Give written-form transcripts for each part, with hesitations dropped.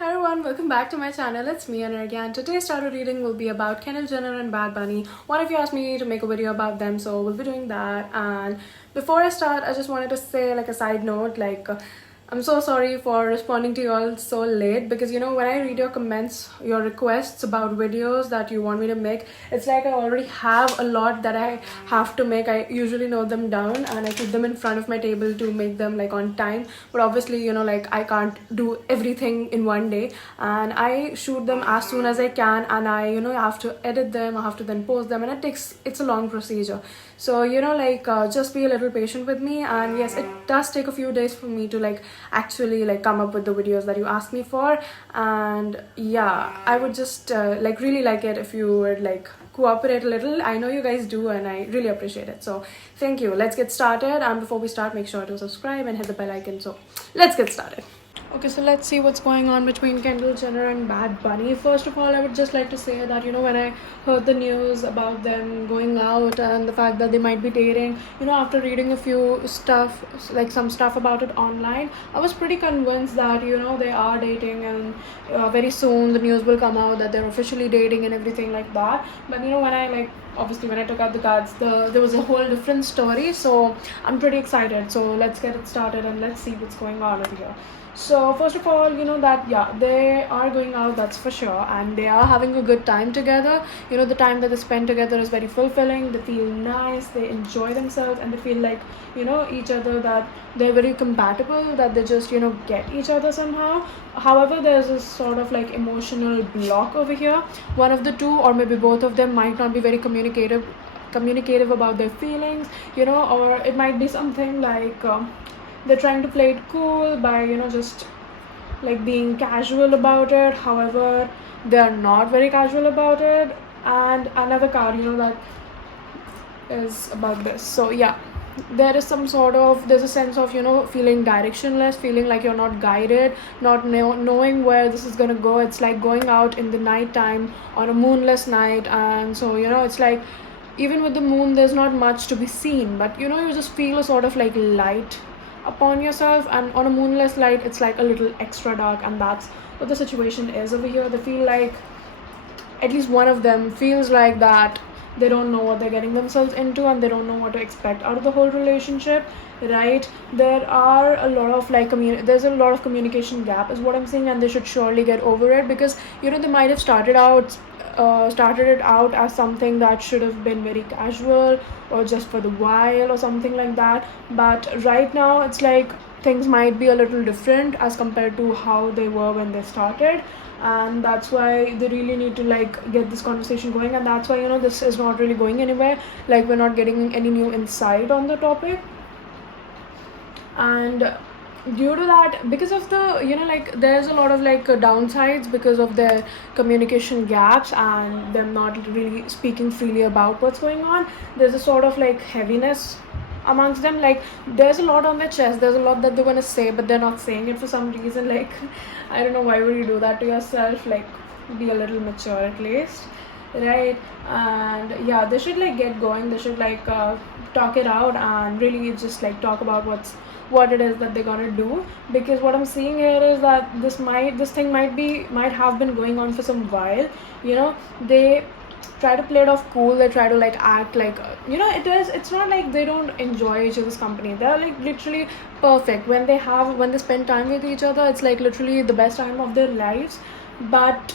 Hi everyone, welcome back to my channel. It's me, Anarghya, and today's tarot reading will be about Kendall and Bad Bunny. One of you asked me to make a video about them, so we'll be doing that. And before I start, I just wanted to say like a side note, I'm so sorry for responding to you all so late because when I read your comments, your requests about videos that you want me to make, it's like I already have a lot that I have to make. I usually note them down and I keep them in front of my table to make them like on time, but obviously I can't do everything in one day, and I shoot them as soon as I can, and I have to edit them, I have to then post them, and it's a long procedure. So just be a little patient with me. And yes, it does take a few days for me to actually come up with the videos that you asked me for. And yeah, I would just really like it if you would cooperate a little. I know you guys do, and I really appreciate it. So thank you. Let's get started. And before we start, make sure to subscribe and hit the bell icon. So let's get started. Okay, so let's see what's going on between Kendall Jenner and Bad Bunny. First of all, I would just like to say that when I heard the news about them going out and the fact that they might be dating, after reading a few stuff, some stuff about it online, I was pretty convinced that they are dating, and very soon the news will come out that they're officially dating and everything like that. But when I obviously when I took out the cards, there was a whole different story. So I'm pretty excited. So let's get it started and let's see what's going on over here. So first of all, they are going out, that's for sure, and they are having a good time together. The time that they spend together is very fulfilling. They feel nice, they enjoy themselves, and they feel like each other, that they're very compatible, that they just get each other somehow. However, there's this sort of emotional block over here. One of the two, or maybe both of them, might not be very communicative about their feelings, or it might be something they're trying to play it cool by just being casual about it. However, they are not very casual about it. And another card that is about this. So yeah, there's a sense of feeling directionless, feeling like you're not guided, not knowing where this is gonna go. It's like going out in the night time on a moonless night, and so it's like even with the moon there's not much to be seen, but you just feel a sort of light upon yourself, and on a moonless light it's like a little extra dark. And that's what the situation is over here. They feel like, at least one of them feels like that they don't know what they're getting themselves into, and they don't know what to expect out of the whole relationship, right? There are a lot of there's a lot of communication gap is what I'm saying, and they should surely get over it, because they might have started it out as something that should have been very casual or just for the while or something like that. But right now it's like things might be a little different as compared to how they were when they started, and that's why they really need to get this conversation going. And that's why this is not really going anywhere. We're not getting any new insight on the topic, and due to that, because of the there's a lot of downsides because of their communication gaps and them not really speaking freely about what's going on. There's a sort of heaviness amongst them. There's a lot on their chest, there's a lot that they want to say, but they're not saying it for some reason. I don't know, why would you do that to yourself? Be a little mature at least, right? And yeah, they should get going. They should talk it out and really just talk about what it is that they're gonna do. Because what I'm seeing here is that this thing might have been going on for some while. They try to play it off cool, they try to act it's not like they don't enjoy each other's company. They're literally perfect when they spend time with each other. It's literally the best time of their lives. But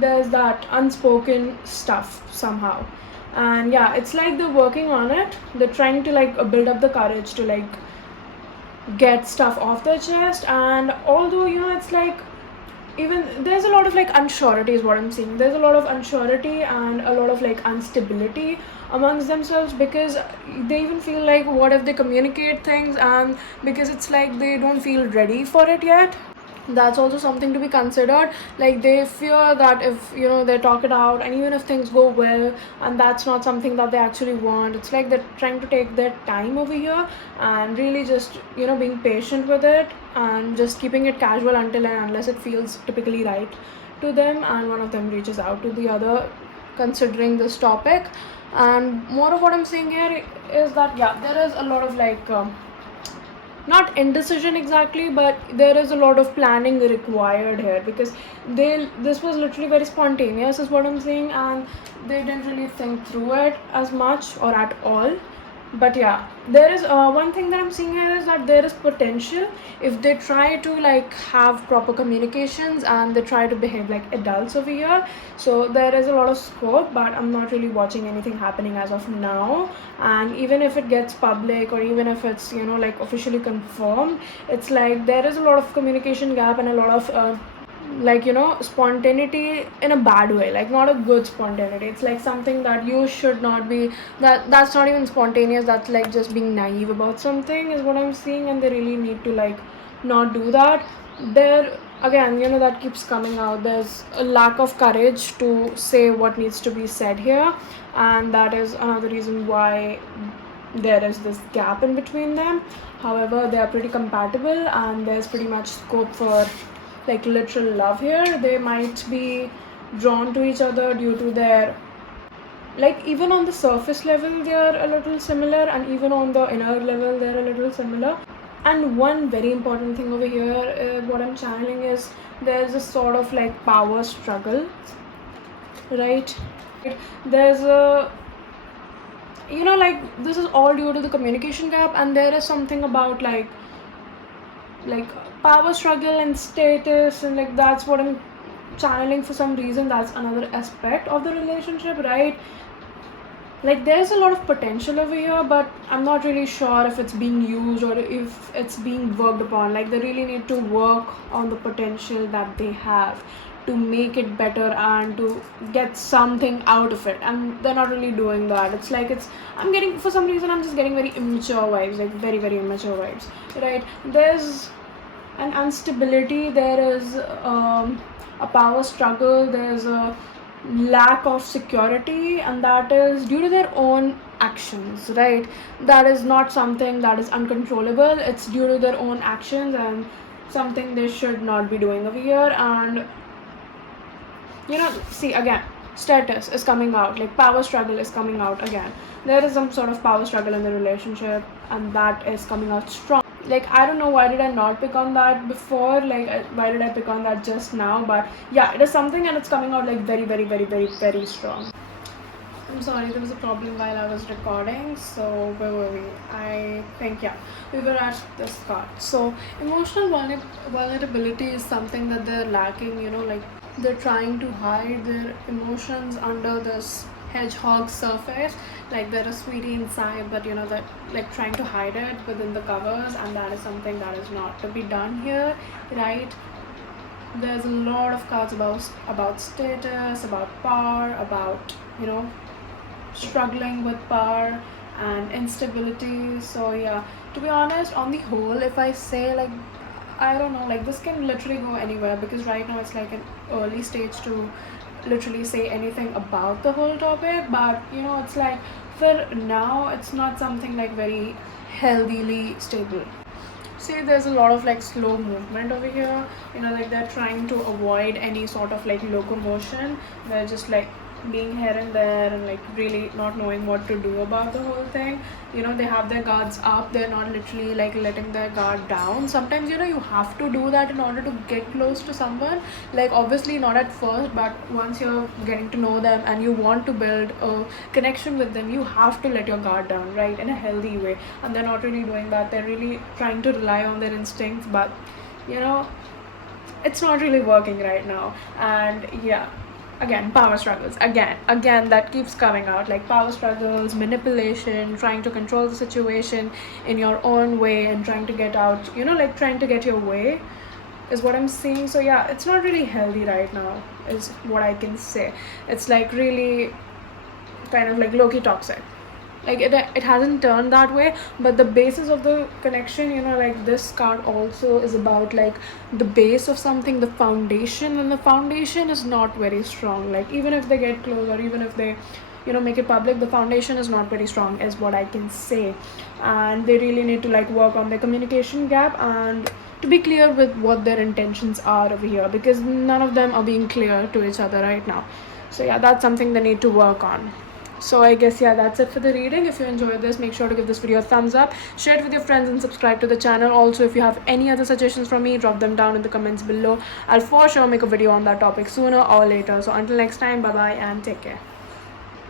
there's that unspoken stuff somehow, and yeah, it's they're working on it. They're trying to build up the courage to get stuff off their chest. And although it's even there's a lot of unsurety is what I'm seeing. There's a lot of unsurety and a lot of instability amongst themselves, because they even feel what if they communicate things, and because it's they don't feel ready for it yet. That's also something to be considered. They fear that if they talk it out, and even if things go well and that's not something that they actually want, it's they're trying to take their time over here and really just being patient with it and just keeping it casual until and unless it feels typically right to them, and one of them reaches out to the other considering this topic. And more of what I'm saying here is that yeah, there is a lot of not indecision exactly, but there is a lot of planning required here, because this was literally very spontaneous is what I'm saying, and they didn't really think through it as much or at all. But yeah, there is one thing that I'm seeing here is that there is potential if they try to like have proper communications and they try to behave like adults over here. So there is a lot of scope, but I'm not really watching anything happening as of now. And even if it gets public, or even if it's, you know, like officially confirmed, it's like there is a lot of communication gap and a lot of like, you know, spontaneity in a bad way, like not a good spontaneity. It's like something that you should not be, that's not even spontaneous, that's like just being naive about something is what I'm seeing, and they really need to like not do that. There again, you know, that keeps coming out, there's a lack of courage to say what needs to be said here, and that is another reason why there is this gap in between them. However, they are pretty compatible and there's pretty much scope for like literal love here. They might be drawn to each other due to their, like, even on the surface level they are a little similar, and even on the inner level they're a little similar. And one very important thing over here, what I'm channeling is there's a sort of like power struggle, right? There's a, you know, like this is all due to the communication gap, and there is something about like power struggle and status, and like that's what I'm channeling for some reason. That's another aspect of the relationship, right? Like there's a lot of potential over here, but I'm not really sure if it's being used or if it's being worked upon. Like they really need to work on the potential that they have to make it better and to get something out of it, and they're not really doing that. It's like I'm getting, for some reason I'm just getting very immature vibes, like very very immature vibes, right? There's an instability, there is a power struggle, there's a lack of security, and that is due to their own actions, right? That is not something that is uncontrollable, it's due to their own actions and something they should not be doing over here. And you know, see, again, status is coming out, like power struggle is coming out again. There is some sort of power struggle in the relationship, and that is coming out strong. Like I don't know why did I not pick on that before, like why did I pick on that just now, but yeah, it is something, and it's coming out like very very very very very strong. I'm sorry, there was a problem while I was recording. So where were we? I think, yeah, we were at this card. So emotional vulnerability is something that they're lacking, you know, like they're trying to hide their emotions under this hedgehog surface. Like they're a sweetie inside, but you know, that like trying to hide it within the covers, and that is something that is not to be done here, right? There's a lot of cards about status, about power, about, you know, struggling with power and instability. So yeah, to be honest, on the whole, if I say, like, I don't know, like this can literally go anywhere, because right now it's like an early stage to literally say anything about the whole topic. But you know, it's like for now it's not something like very healthily stable. See, there's a lot of like slow movement over here, you know, like they're trying to avoid any sort of like locomotion. They're just like being here and there and like really not knowing what to do about the whole thing. You know, they have their guards up, they're not literally like letting their guard down. Sometimes, you know, you have to do that in order to get close to someone. Like obviously not at first, but once you're getting to know them and you want to build a connection with them, you have to let your guard down, right, in a healthy way. And they're not really doing that. They're really trying to rely on their instincts, but you know, it's not really working right now. And yeah, again, power struggles, again that keeps coming out, like power struggles, manipulation, trying to control the situation in your own way and trying to get out, you know, like trying to get your way is what I'm seeing. So yeah, it's not really healthy right now is what I can say. It's like really kind of like low-key toxic. Like it hasn't turned that way, but the basis of the connection, you know, like this card also is about like the base of something, the foundation, and the foundation is not very strong. Like even if they get close, or even if they, you know, make it public, the foundation is not very strong is what I can say. And they really need to like work on their communication gap and to be clear with what their intentions are over here, because none of them are being clear to each other right now. So yeah, that's something they need to work on. So I guess, yeah, that's it for the reading. If you enjoyed this, make sure to give this video a thumbs up, share it with your friends, and subscribe to the channel. Also, if you have any other suggestions from me, drop them down in the comments below. I'll for sure make a video on that topic sooner or later. So until next time, bye bye and take care.